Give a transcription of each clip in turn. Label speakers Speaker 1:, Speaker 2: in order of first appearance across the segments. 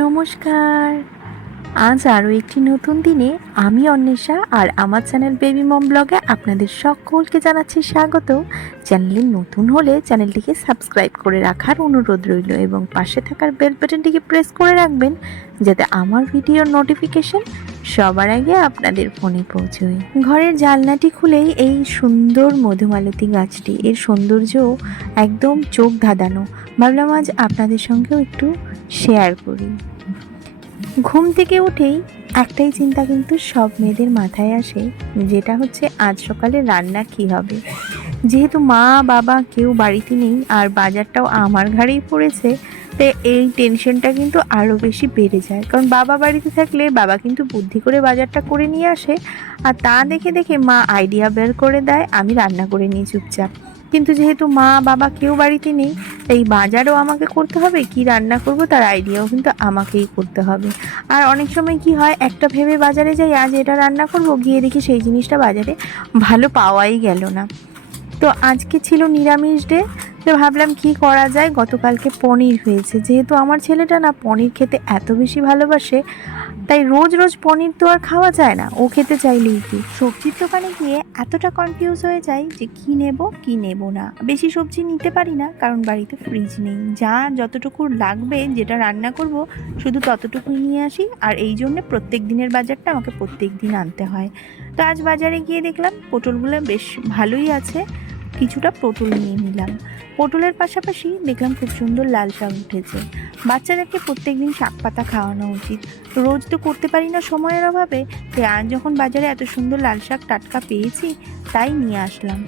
Speaker 1: নমস্কার। আজ আরও একটি নতুন দিনে আমি অন্বেষা আর আমার চ্যানেল বেবি মম ব্লগে আপনাদের সকলকে জানাচ্ছি স্বাগত। চ্যানেলে নতুন হলে চ্যানেলটিকে সাবস্ক্রাইব করে রাখার অনুরোধ রইল এবং পাশে থাকার বেল বাটনটিকে প্রেস করে রাখবেন যাতে আমার ভিডিওর নোটিফিকেশন সবার আগে আপনাদের ফোনে পৌঁছয়। ঘরের জানলাটি খুলেই এই সুন্দর মধুমালতী গাছটি, এর সৌন্দর্য একদম চোখ ধাঁধানো। ভাবলাম আজ আপনাদের সঙ্গেও একটু শেয়ার করি। ঘুম থেকে উঠেই একটাই চিন্তা কিন্তু সব মেয়েদের মাথায় আসে, যেটা হচ্ছে আজ সকালে রান্না কি হবে। যেহেতু মা, বাবা কেউ বাড়িতে নেই আর বাজারটাও আমার ঘাড়েই পড়েছে, তো এই টেনশনটা কিন্তু আরও বেশি বেড়ে যায়। কারণ বাবা বাড়িতে থাকলে বাবা কিন্তু বুদ্ধি করে বাজারটা করে নিয়ে আসে, আর তা দেখে দেখে মা আইডিয়া বের করে দেয়, আমি রান্না করে নিই চুপচাপ। কিন্তু যেহেতু মা, বাবা কেউ বাড়িতে নেই, তাই বাজারও আমাকে করতে হবে, কি রান্না করব তার আইডিয়াও কিন্তু আমাকেই করতে হবে। আর অনেক সময় কি হয়, একটা ভেবে বাজারে যাই, আজ এটা রান্না করব, গিয়ে দেখি সেই জিনিসটা বাজারে ভালো পাওয়াই গেল না। তো আজকে ছিল নিরামিষ ডে তো ভাবলাম কি করা যায়, গতকালকে পনির হয়েছে। যেহেতু আমার ছেলেটা না, পনির খেতে এত বেশি ভালোবাসে তাই রোজ রোজ পনির তো আর খাওয়া যায় না, ও খেতে চাইলেই কি? সবজির দোকানে গিয়ে এতটা কনফিউজ হয়ে যাই যে কি নেব কি নেব না। বেশি সবজি নিতে পারি না, কারণ বাড়িতে ফ্রিজ নেই। যা যতটুকু লাগবে যেটা রান্না করব, শুধু ততটুকুই নিয়ে আসি, আর এই জন্যে প্রত্যেক দিনের বাজারটা আমাকে প্রত্যেক দিন আনতে হয়। তো আজ বাজারে গিয়ে দেখলাম পটলগুলো বেশ ভালোই আছে। কিছুটা পটল নিয়ে নিলাম। পটলের পাশাপাশি দেখলাম খুব সুন্দর লাল শাক উঠেছে। বাচ্চাদেরকে প্রত্যেকদিন শাক পাতা খাওয়ানো উচিত। রোজ তো করতে পারি না সময়ের অভাবে, তাই আজ যখন বাজারে এত সুন্দর লাল শাক টাটকা পেয়েছি, তাই নিয়ে আসলাম।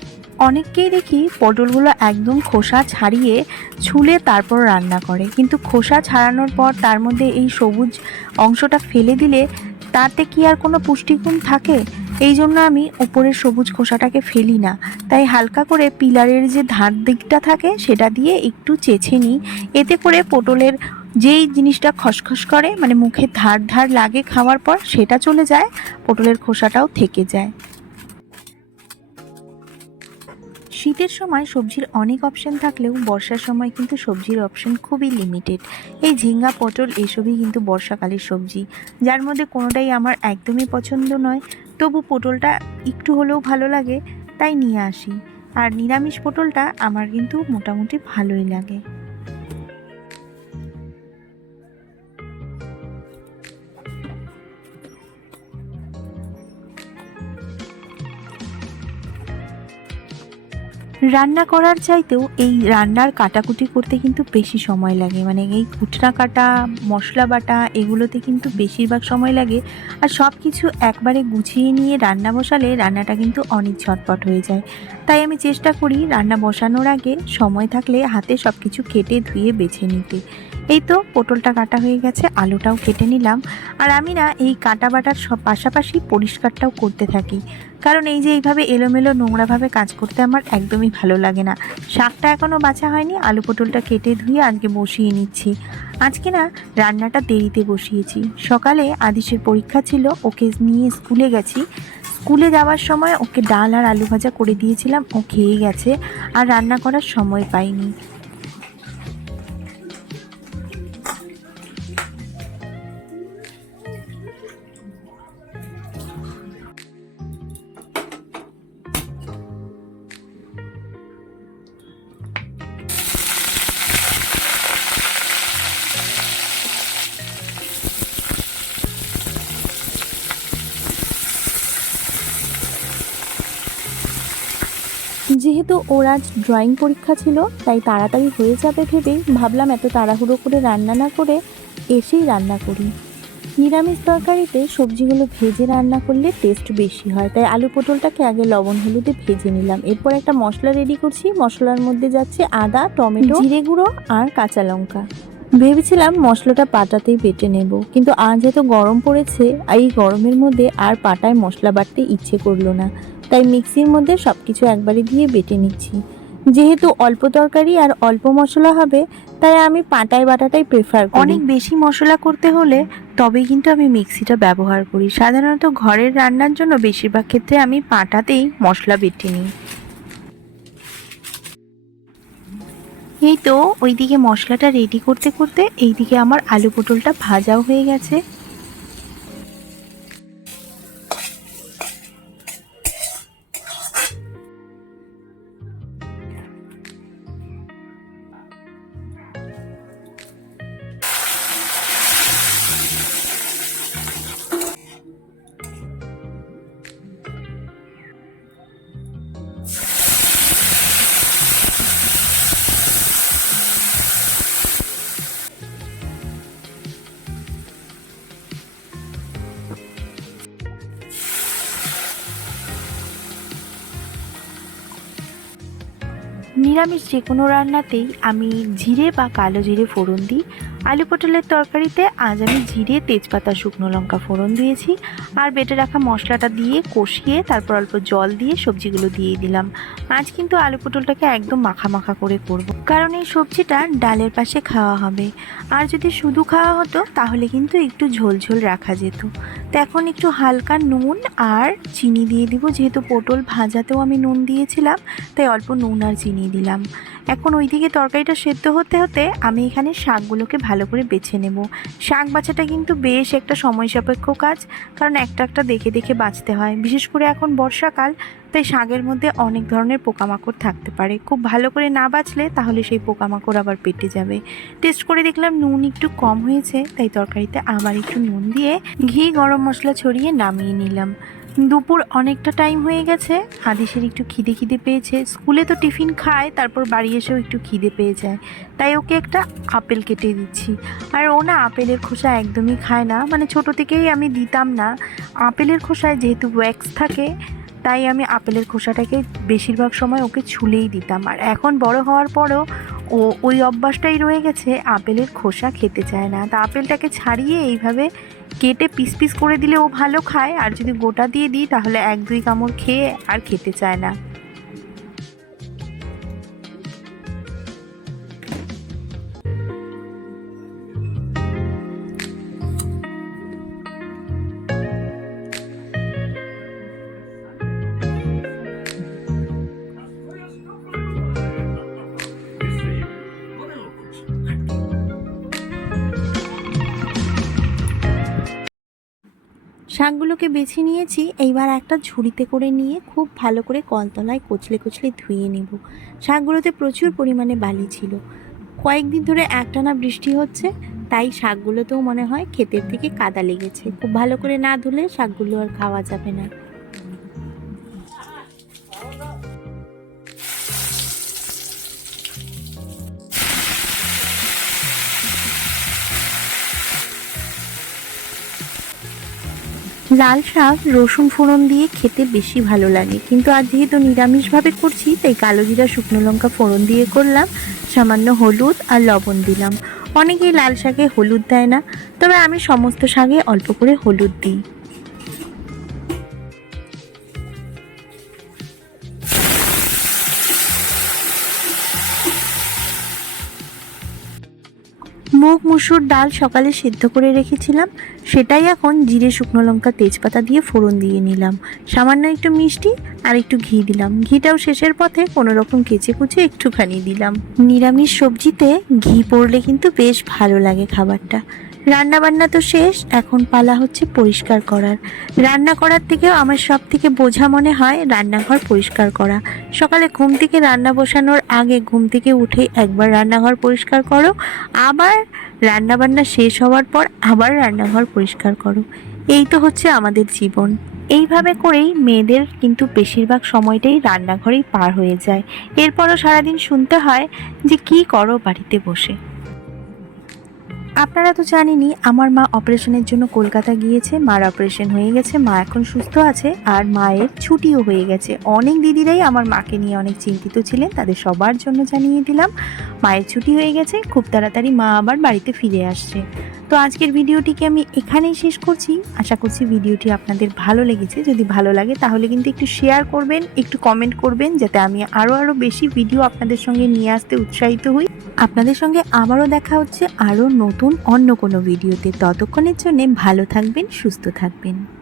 Speaker 1: অনেককেই দেখি পটলগুলো একদম খোসা ছাড়িয়ে ছুলে তারপর রান্না করে। কিন্তু খোসা ছাড়ানোর পর তার মধ্যে এই সবুজ অংশটা ফেলে দিলে তাতে কি আর কোনো পুষ্টিগুণ থাকে? এই জন্য আমি উপরের সবুজ খোসাটাকে ফেলি না। তাই হালকা করে পিলারের যে ধার দিকটা থাকে, সেটা দিয়ে একটু চেছে নিই। এতে করে পটলের যেই জিনিসটা খসখস করে মানে মুখে ধার ধার লাগে খাওয়ার পর, সেটা চলে যায়, পটলের খোসাটাও থেকে যায়। শীতের সময় সবজির অনেক অপশন থাকলেও বর্ষার সময় কিন্তু সবজির অপশন খুবই লিমিটেড এই ঝিঙ্গা, পটল, এসবই কিন্তু বর্ষাকালের সবজি। যার মধ্যে কোনোটাই আমার একদমই পছন্দ নয়। তবু পটলটা একটু হলেও ভালো লাগে। তাই নিয়ে আসি। আর নিরামিষ পটলটা আমার কিন্তু মোটামুটি ভালোই লাগে। রান্না করার চাইতেও এই রান্নার কাটাকুটি করতে কিন্তু বেশি সময় লাগে। মানে এই কুটনা কাটা, মশলা বাটা এগুলোতে কিন্তু বেশিরভাগ সময় লাগে। আর সব কিছু একবারে গুছিয়ে নিয়ে রান্না বসালে রান্নাটা কিন্তু অনেক ঝটপট হয়ে যায়। তাই আমি চেষ্টা করি রান্না বসানোর আগে সময় থাকলে হাতে সব কিছু কেটে ধুয়ে বেছে নিতে। এই তো পটলটা কাটা হয়ে গেছে, আলুটাও কেটে নিলাম। আর আমি না এই কাটা বাটার সব পাশাপাশি পরিষ্কারটাও করতে থাকি। কারণ এই যে এইভাবে এলোমেলো নোংরাভাবে কাজ করতে আমার একদমই ভালো লাগে না। শাকটা এখনও বাছা হয়নি, আলু পটলটা কেটে ধুয়ে আজকে বসিয়ে নিচ্ছি। আজকে না রান্নাটা দেরিতে বসিয়েছি। সকালে আদিশের পরীক্ষা ছিল, ওকে নিয়ে স্কুলে গেছি। স্কুলে যাওয়ার সময় ওকে ডাল আর আলু ভাজা করে দিয়েছিলাম, ও খেয়ে গেছে। আর রান্না করার সময় পাইনি। যেহেতু ওর আজ ড্রয়িং পরীক্ষা ছিল, তাই তাড়াতাড়ি হয়ে যাবে ভেবেই ভাবলাম এত তাড়াহুড়ো করে রান্না না করে এসেই রান্না করি। নিরামিষ তরকারিতে সবজিগুলো ভেজে রান্না করলে টেস্ট বেশি হয়, তাই আলু পটলটাকে আগে লবণ হলুদে ভেজে নিলাম। এরপর একটা মশলা রেডি করছি, মশলার মধ্যে যাচ্ছে আদা, টমেটো, জিরে গুঁড়ো আর কাঁচা লঙ্কা। ভেবেছিলাম মশলাটা পাটাতেই বেটে নেব, কিন্তু আজ এত গরম পড়েছে, আর এই গরমের মধ্যে আর পাটায় মশলা বাটতে ইচ্ছে করল না। তাই মিক্সির মধ্যে সব কিছু একবারে দিয়ে বেটে নিচ্ছি। যেহেতু অল্প তরকারি আর অল্প মশলা হবে, তাই আমি পাটায় বাটাটাই প্রেফার করি। অনেক বেশি মশলা করতে হলে তবেই কিন্তু আমি মিক্সিটা ব্যবহার করি। সাধারণত ঘরের রান্নার জন্য বেশিরভাগ ক্ষেত্রে আমি পাটাতেই মশলা বেটে নিই। এই তো, ওইদিকে মশলাটা রেডি করতে করতে এইদিকে আমার আলু পটলটা ভাজাও হয়ে গেছে। নিরামিষ যে কোনো রান্নাতেই আমি জিরে বা কালো জিরে ফোড়ন দিই। আলু পটলের তরকারিতে আজ আমি জিরে, তেজপাতা, শুকনো লঙ্কা ফোড়ন দিয়েছি। আর বেটে রাখা মশলাটা দিয়ে কষিয়ে তারপর অল্প জল দিয়ে সবজিগুলো দিয়ে দিলাম। আজ কিন্তু আলু পটলটাকে একদম মাখা মাখা করে করব। কারণ এই সবজিটা ডালের পাশে খাওয়া হবে। আর যদি শুধু খাওয়া হতো, তাহলে কিন্তু একটু ঝোল ঝোল রাখা যেত। তো এখন একটু হালকা নুন আর চিনি দিয়ে দিব। যেহেতু পটল ভাজাতেও আমি নুন দিয়েছিলাম, তাই অল্প নুন আর চিনি দিলাম। এখন ওইদিকে তরকারিটা সেদ্ধ হতে হতে আমি এখানে শাকগুলোকে ভালো করে বেছে নেব। শাক বাছাটা কিন্তু বেশ একটা সময় সাপেক্ষ কাজ, কারণ একটা একটা দেখে দেখে বাঁচতে হয়। বিশেষ করে এখন বর্ষাকাল, তাই শাকের মধ্যে অনেক ধরনের পোকামাকড় থাকতে পারে। খুব ভালো করে না বাঁচলে তাহলে সেই পোকামাকড় আবার পেটে যাবে। টেস্ট করে দেখলাম নুন একটু কম হয়েছে, তাই তরকারিতে আবার একটু নুন দিয়ে ঘি, গরম মশলা ছড়িয়ে নামিয়ে নিলাম। দুপুর অনেকটা টাইম হয়ে গেছে। আদেশের একটু খিদে খিদে পেয়েছে। স্কুলে তো টিফিন খায়, তারপর বাড়ি এসেও একটু খিদে পেয়ে যায়। তাই ওকে একটা আপেল কেটে দিচ্ছি। আর ও না আপেলের খোসা একদমই খায় না। মানে ছোট থেকেই আমি দিতাম না। আপেলের খোসায় যেহেতু ওয়্যাক্স থাকে, তাই আমি আপেলের খোসাটাকে বেশিরভাগ সময় ওকে ছুলেই দিতাম। আর এখন বড় হওয়ার পরও ও ওই অভ্যাসটাই রয়ে গেছে, আপেলের খোসা খেতে চায় না। তা আপেলটাকে ছাড়িয়ে এইভাবে কেটে পিস পিস করে দিলে ও ভালো খায়, আর যদি গোটা দিয়ে দিই তাহলে এক দুই কামড় খেয়ে আর খেতে চায় না। শাকগুলোকে বেছে নিয়েছি, এইবার একটা ঝুড়িতে করে নিয়ে খুব ভালো করে কলতলায় কচলে কচলে ধুয়ে নেব। শাকগুলোতে প্রচুর পরিমাণে বালি ছিল। কয়েকদিন ধরে একটানা বৃষ্টি হচ্ছে, তাই শাকগুলোতেও মনে হয় ক্ষেতের থেকে কাদা লেগেছে। খুব ভালো করে না ধুলে শাকগুলো আর খাওয়া যাবে না। লাল শাক, রসুন ফোড়ন দিয়ে খেতে বেশি ভালো লাগে। কিন্তু আজ যেহেতু নিরামিষভাবে করছি, তাই কালো জিরা, শুকনো লঙ্কা ফোড়ন দিয়ে করলাম, সামান্য হলুদ আর লবণ দিলাম। অনেকেই লাল শাকে হলুদ দেয় না, তবে আমি সমস্ত শাকে অল্প করে হলুদ দিই। মুসুর ডাল সকালে সেদ্ধ করে রেখেছিলাম। সেটাই এখন জিরে শুকনো লঙ্কা, তেজপাতা দিয়ে ফোড়ন দিয়ে নিলাম। সামান্য একটু মিষ্টি আর একটু ঘি দিলাম। ঘিটাও শেষের পথে কোনো রকম কেচে কুচে একটুখানি দিলাম। নিরামিষ সবজিতে ঘি পড়লে কিন্তু বেশ ভালো লাগে খাবারটা। রান্না বান্না তো শেষ, এখন পালা হচ্ছে পরিষ্কার করার। রান্না করার থেকেও আমার সব থেকে বোঝা মনে হয় রান্নাঘর পরিষ্কার করা। সকালে ঘুম থেকে রান্না বসানোর আগে ঘুম থেকে উঠে একবার রান্নাঘর পরিষ্কার করো, আবার রান্না বান্না শেষ হওয়ার পর আবার রান্নাঘর পরিষ্কার করো। এই তো হচ্ছে আমাদের জীবন। এইভাবে করেই মেয়েদের কিন্তু বেশিরভাগ সময়টাই রান্নাঘরেই পার হয়ে যায়। এরপরও সারাদিন শুনতে হয় যে কি করো বাড়িতে বসে। আপনারা তো জানেনই, আমার মা অপারেশনের জন্য কলকাতা গিয়েছে। মার অপারেশন হয়ে গেছে, মা এখন সুস্থ আছে, আর মায়ের ছুটিও হয়ে গেছে। অনেক দিদিরাই আমার মাকে নিয়ে অনেক চিন্তিত ছিলেন, তাদের সবার জন্য জানিয়ে দিলাম। মায়ের ছুটি হয়ে গেছে, খুব তাড়াতাড়ি মা আবার বাড়িতে ফিরে আসছে। তো আজকের ভিডিওটিকে আমি এখানেই শেষ করছি। আশা করছি ভিডিওটি আপনাদের ভালো লেগেছে। যদি ভালো লাগে, তাহলে কিন্তু একটু শেয়ার করবেন, একটু কমেন্ট করবেন, যাতে আমি আরও আরও বেশি ভিডিও আপনাদের সঙ্গে নিয়ে আসতে উৎসাহিত হই। আপনাদের সঙ্গে আবারও দেখা হচ্ছে আরও নতুন অন্য কোনো ভিডিওতে। ততক্ষণের জন্যে ভালো থাকবেন, সুস্থ থাকবেন।